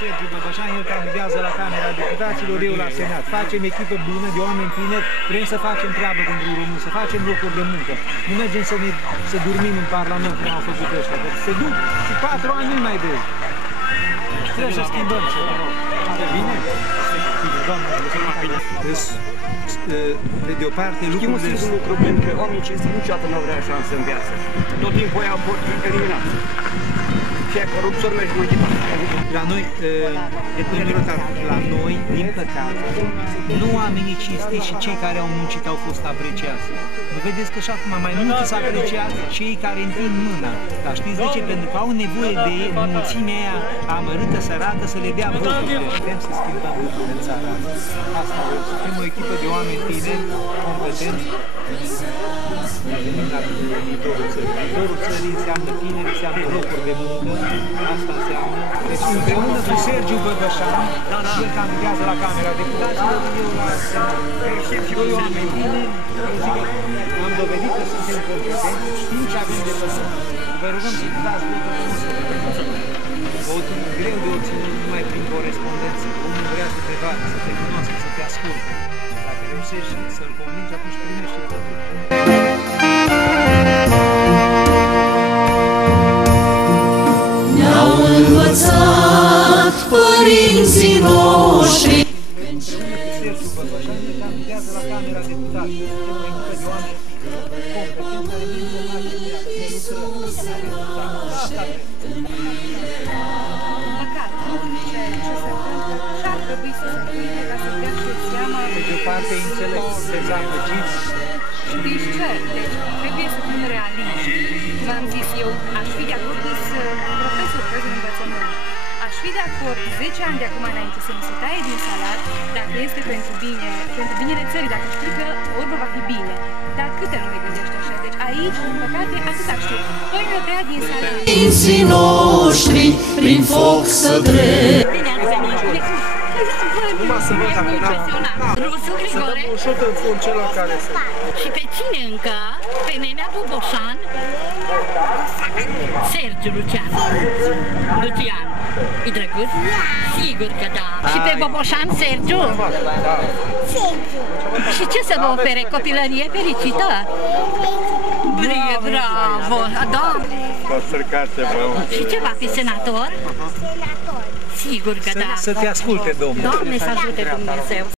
Sergiu Băbășan, el candidează la Camera Deputaților, eu la Senat. Facem echipă bună de oameni tineri, vrem să facem treabă pentru români, să facem locuri de muncă. Nu mergem să dormim în Parlament cum au făcut ăștia, că se duc și 4 ani nu mai vezi. Trebuie să schimbăm ceva. Bine? Doamne, pe de o parte lucrurile... un singur lucru, pentru că oamenii cinstiți niciodată nu au vrea șansă în viață. Tot timpul ei au fost eliminați. Și corupția merge mai departe. La noi, din păcate, nu oamenii cinstiți și cei care au muncit au fost apreciați. Vă vedeți că și acum mai mult se apreciază cei care întind mâna. Dar știți de ce? Pentru că au nevoie de mulțimea aia amărâtă, sărată, să le dea voturile. Vrem să schimbăm lucrurile în țara asta. Suntem o echipă de oameni tineri, competenți. Viitorul țării. Viitorul țării înseamnă tineri, înseamnă locuri de muncă. Asta înseamnă. Deci împreună cu Sergiu Băbășan, și el candidează la Camera Deputaților, eu la Senat. Și doi oameni tineri, am dovedit că suntem competenți, știm ce avem de făcut. Vă rugăm să dați votul. Votul greu de obținut numai prin corespondență. Omul vrea să te vadă, să te cunoască, să te asculte. Dacă reușești să-l convingi, atunci primești și votul. Ne-au învățat părinții noștri. Sergiu Băbășan candidează la Camera Deputaților. De o parte înțeleg, dezamăgiți. Știți ce? Deci trebuie să fim realiști. V-am zis eu, aș fi de acord cu profesor în învățământ. Aș fi de acord 10 ani de acum înainte să mi se taie din salat, dacă este pentru binele țării, dacă știi că urmă va fi bine. Dar câte lume gândește așa? Deci aici, în păcate, atâta știu. Păi mi-o tăia din salat. Părinții noștri prin foc să drept. Bine ați venit! Numai să văd dacă Rusu Grigore. un șut în fund celor care sunt. Și pe cine încă? Pe Nenea Boboșan? Sergiu Lucian. Lucian. E drăguț? Sigur că da. Și pe Boboșan, Sergiu? Sergiu. Și ce să vă ofere? Copilărie fericită? Bravo! Da? Și ce va fi senator? Senator. Sigur că da. Să te asculte, domnule. Doamne să ajute Dumnezeu.